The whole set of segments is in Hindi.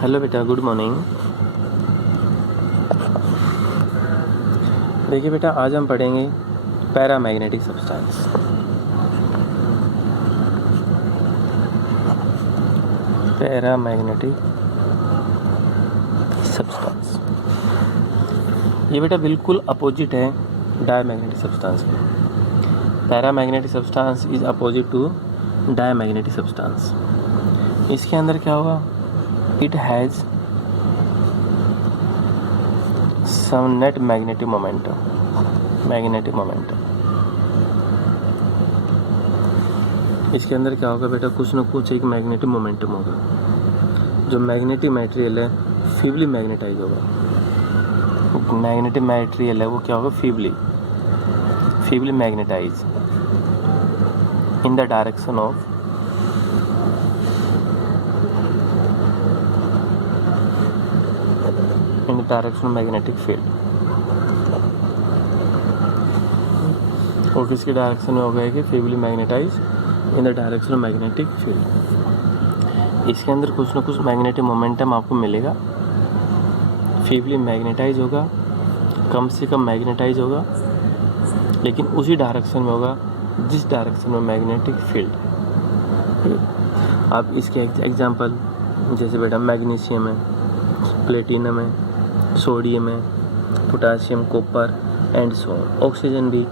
हेलो बेटा, गुड मॉर्निंग। देखिए बेटा, आज हम पढ़ेंगे पैरामैग्नेटिक सब्सटेंस। पैरामैग्नेटिक सब्सटेंस ये बेटा बिल्कुल अपोजिट है डायमैग्नेटिक सब्सटेंस के। Paramagnetic substance is opposite to diamagnetic substance. इसके अंदर क्या होगा? It has some net magnetic momentum. इसके अंदर क्या होगा बेटा? कुछ न कुछ एक मैग्नेटिक मोमेंटम होगा। जो मैग्नेटिक मटेरियल है फीबली मैग्नेटाइज होगा। मैग्नेटिक मटेरियल है वो क्या होगा? Feebly magnetize in the direction of magnetic field. और किसकी डायरेक्शन में होगा कि feebly magnetize in the direction of magnetic field. इसके अंदर कुछ ना कुछ मैग्नेटिक मोमेंटम आपको मिलेगा। फीबली मैग्नेटाइज होगा, कम से कम मैग्नेटाइज होगा, लेकिन उसी डायरेक्शन में होगा जिस डायरेक्शन में मैग्नेटिक फील्ड है। अब इसके एग्जांपल जैसे बेटा मैग्नीशियम है, प्लेटिनम है, सोडियम है, potassium, copper and so on. Oxygen भी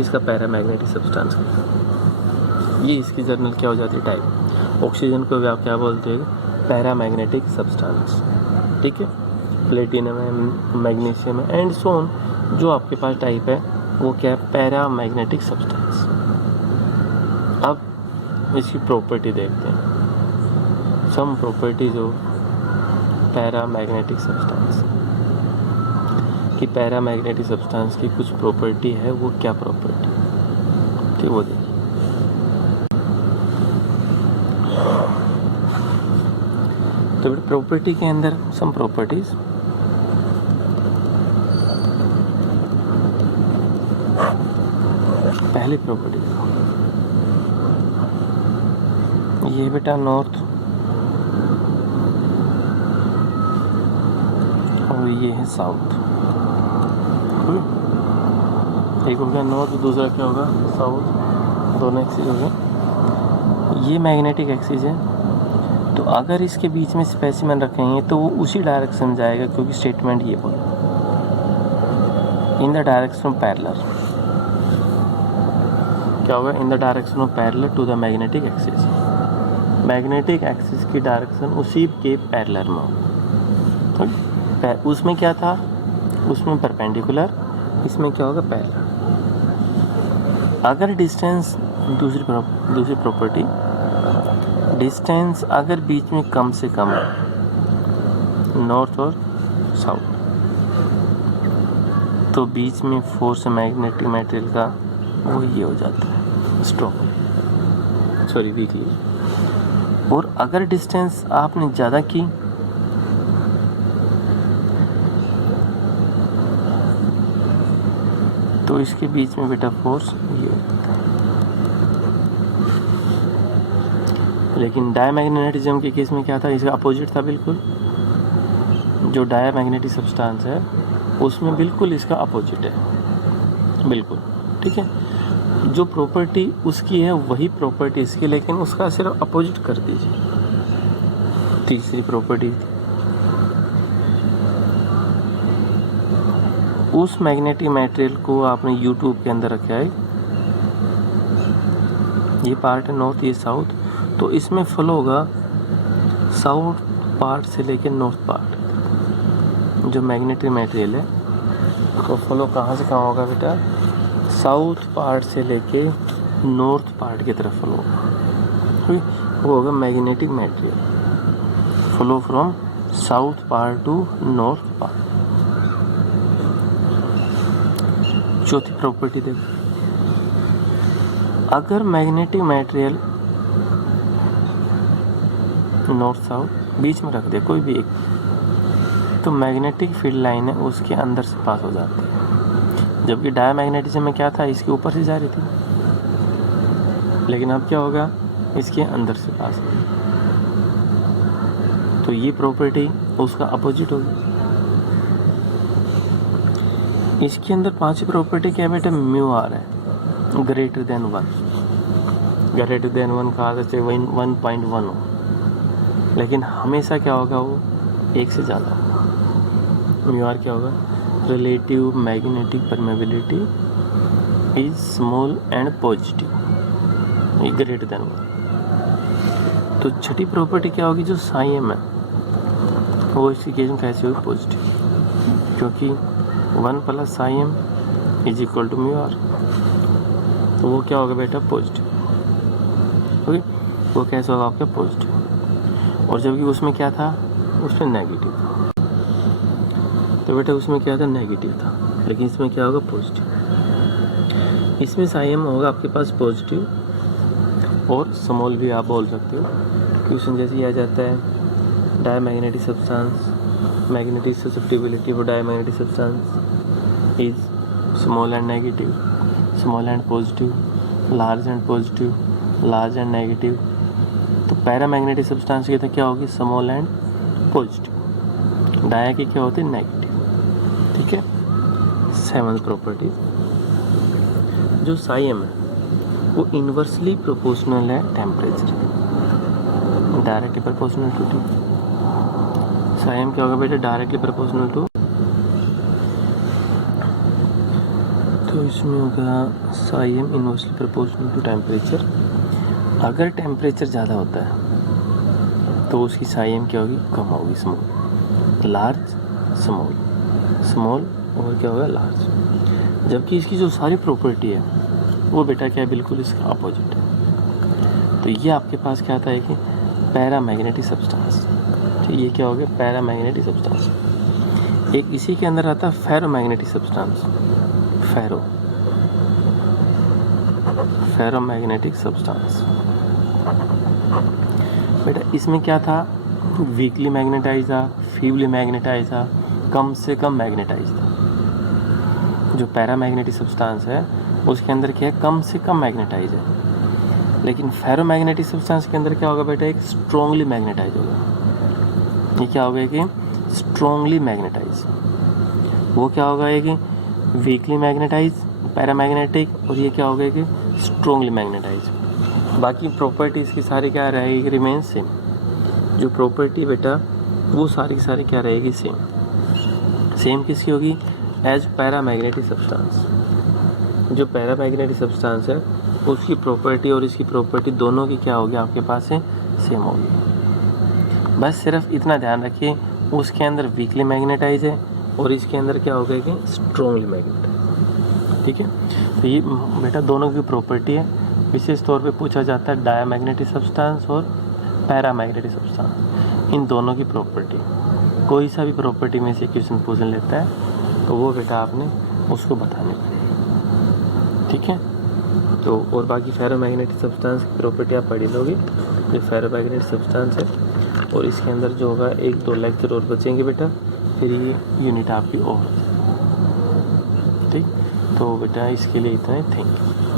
इसका पैरामैग्नेटिक सब्सटेंस है। ये इसकी जर्नल क्या हो जाती है? टाइप। ऑक्सीजन को भी आप क्या बोलते हैं? Paramagnetic substance. ठीक है, प्लेटिनम है, मैग्नीशियम है एंड सो ऑन। जो आपके पास टाइप है वो क्या है? Paramagnetic substance. अब इसकी प्रॉपर्टी देखते हैं। Some properties of paramagnetic substance कि पैरामैग्नेटिक सब्सटेंस की कुछ प्रॉपर्टी है। वो क्या प्रॉपर्टी? ठीक, वो देखिए। तो प्रॉपर्टी के अंदर सम प्रॉपर्टीज। पहली प्रॉपर्टी ये बेटा नॉर्थ और ये है साउथ। एक हो गया नॉर्थ, दूसरा क्या होगा? साउथ। दोनों एक्सिस हो गए। ये मैग्नेटिक एक्सिस है। तो अगर इसके बीच में स्पेसिमेन रखेंगे तो वो उसी डायरेक्शन में जाएगा, क्योंकि स्टेटमेंट ये बोला in the direction of parallel. क्या होगा? In the direction of parallel to the magnetic axis. Magnetic axis की डायरेक्शन उसी के पैरेलल में होगा। उसमें क्या था? उसमें परपेंडिकुलर, इसमें क्या होगा? पैरेलल। अगर डिस्टेंस, दूसरी प्रॉपर्टी, डिस्टेंस अगर बीच में कम से कम है, नॉर्थ और साउथ, तो बीच में फोर्स मैग्नेटिक मटेरियल का वो ये हो जाता है स्ट्रॉन्ग, वीकली। और अगर डिस्टेंस आपने ज़्यादा की तो इसके बीच में बेटा फोर्स ये हो जाता है। लेकिन डायमैग्नेटिज्म के केस में क्या था? इसका अपोजिट था बिल्कुल। जो डायमैग्नेटिक सब्सटेंस है उसमें बिल्कुल इसका अपोजिट है, बिल्कुल। ठीक है, जो प्रॉपर्टी उसकी है वही प्रॉपर्टी इसकी, लेकिन उसका सिर्फ अपोजिट कर दीजिए। तीसरी प्रॉपर्टी, उस मैग्नेटिक मटेरियल को आपने यूट्यूब के अंदर रखा है। ये पार्ट है नॉर्थ, ये साउथ। तो इसमें फ्लो होगा साउथ पार्ट से लेकर नॉर्थ पार्ट। जो मैग्नेटिक मटेरियल है तो फ्लो कहाँ से कहाँ होगा बेटा? साउथ पार्ट से लेके नॉर्थ पार्ट की तरफ फ्लो होगा। वो होगा magnetic material flow from south part two north part. चौथी प्रॉपर्टी देखो, अगर magnetic material north South Beach में रख दे कोई भी एक, तो मैग्नेटिक फील्ड लाइन है उसके अंदर से पास हो जाती है। जबकि डायमैग्नेटिज्म में क्या था? इसके ऊपर से जा रही थी, लेकिन अब क्या होगा? इसके अंदर से पास। तो तो ये प्रॉपर्टी उसका अपोजिट होगी। इसके अंदर पांचवी प्रॉपर्टी क्या है बेटा, म्यू आर है, ग्रेटर देन 1। ग्रेटर देन 1 का आदत है 1.1 हो, लेकिन हमेशा क्या होगा, वो 1 से ज़्यादा होगा। म्यू आर क्या होगा, relative magnetic permeability is small and positive, ये ग्रेटर देन 1। तो छठी प्रॉपर्टी क्या होगी, जो साई एम है वो इसकी केस में कैसे होगी, पॉजिटिव, क्योंकि 1 + psi M is equal to mu R. तो वो क्या होगा बेटा, पॉजिटिव। ओके, वो कैसे होगा आपका, पॉजिटिव। और जबकि उसमें क्या था, उसमें नेगेटिव था। तो बेटा उसमें क्या था, नेगेटिव था, लेकिन इसमें क्या होगा, पॉजिटिव। इसमें साई एम होगा आपके पास पॉजिटिव और स्मॉल भी आप बोल सकते हो। क्वेश्चन जैसे ही आ जाता है, diamagnetic substance, magnetic susceptibility for diamagnetic substance is small and negative, small and positive, large and positive, large and negative. तो पैरामैग्नेटिक सब्सटेंस की तो क्या होगी, स्मॉल एंड पॉजिटिव, डाया की क्या होती है, नेगेटिव। ठीक है। 7th प्रॉपर्टी, जो साई एम है वो इन्वर्सली प्रोपोर्शनल है temperature, directly proportional to T. Psi M क्या होगा बेटा, डायरेक्टली प्रोपोर्शनल टू, तो इसमें होगा psi M inversely proportional to temperature. अगर टेम्परेचर ज़्यादा होता है तो उसकी साई एम क्या होगी, कम होगी, स्मॉल, लार्ज, स्मॉल, स्मॉल और क्या होगा, लार्ज। जबकि इसकी जो सारी प्रॉपर्टी है वो बेटा क्या है, बिल्कुल इसका अपोजिट है। तो ये आपके पास क्या आता है कि पैरामैग्नेटिक सब्सटेंस, तो ये क्या हो गया, पैरामैग्नेटिक सब्सटेंस। एक इसी के अंदर आता है फेरोमैग्नेटिक सब्सटेंस, फेरोमैग्नेटिक सब्सटेंस। बेटा इसमें क्या था, वीकली मैग्नेटाइज था, फीबली मैग्नेटाइज था, कम से कम मैग्नेटाइज था। जो पैरामैग्नेटिक सब्सटेंस है उसके अंदर क्या है, कम से कम मैग्नेटाइज है। लेकिन फेरोमैग्नेटिक सब्सटेंस के अंदर क्या होगा बेटा, एक स्ट्रॉन्गली मैग्नेटाइज होगा। ये क्या होगा कि स्ट्रॉन्गली मैग्नेटाइज, वो क्या होगा ये कि वीकली मैग्नेटाइज पैरामैग्नेटिक, और ये क्या होगा कि स्ट्रॉन्गली मैग्नेटाइज। बाकी प्रॉपर्टीज़ की सारी क्या रहेगी, रिमेन सेम। जो प्रॉपर्टी बेटा वो सारी की सारी क्या रहेगी, सेम। सेम किसकी होगी, एज पैरामैग्नेटिक सब्सटेंस। जो पैरामैग्नेटिक सब्सटेंस है उसकी प्रॉपर्टी और इसकी प्रॉपर्टी दोनों की क्या होगी आपके पास है, सेम होगी। बस सिर्फ इतना ध्यान रखिए, उसके अंदर वीकली मैग्नेटाइज है और इसके अंदर क्या होगा कि स्ट्रॉन्गली मैग्नेटाइज। ठीक है। तो ये बेटा दोनों की प्रॉपर्टी है। विशेष तौर पे पूछा जाता है डायमैग्नेटिक सब्सटेंस और पैरामैग्नेटिक सब्सटेंस, इन दोनों की प्रॉपर्टी। कोई सा भी प्रॉपर्टी में से क्वेश्चन पूछ लेता है तो वो बेटा आपने उसको बताने पड़ेगी। ठीक है। तो और बाकी फेरोमैग्नेटिक सब्सटेंस की प्रॉपर्टी आप पढ़ी लोगे, जो फेरोमैग्नेटिक सब्सटेंस है। और इसके अंदर जो होगा 1-2 लेक्चर और बचेंगे बेटा, फिर ये यूनिट आपकी और। ठीक। तो बेटा इसके लिए इतना ही, थैंक यू।